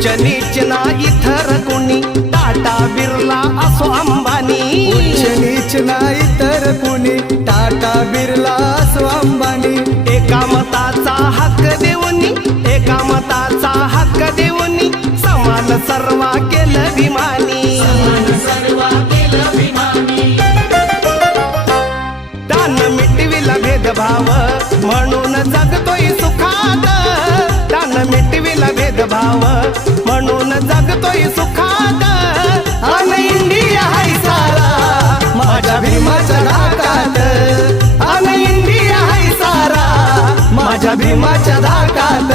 उच्च नीच नाही थर कुणी, टाटा बिर्ला असो अंबानी. उच्च नीच नाही तर कुणी, टाटा बिर्ला असो अंबानी. एका मताचा हक्क देऊनी, एका मताचा हक्क देऊनी, समान सर्वा केलं विमानी. त्यानं मिटविला भेदभाव म्हणून जगतोय सुखात. त्यानं मिटविला भेदभाव म्हणून जगतोय सुखात. अन इंडिया हाय सारा माझ्या भीमाच्या धाकात. अन इंडिया हाय सारा माझ्या भीमाच्या धाकात.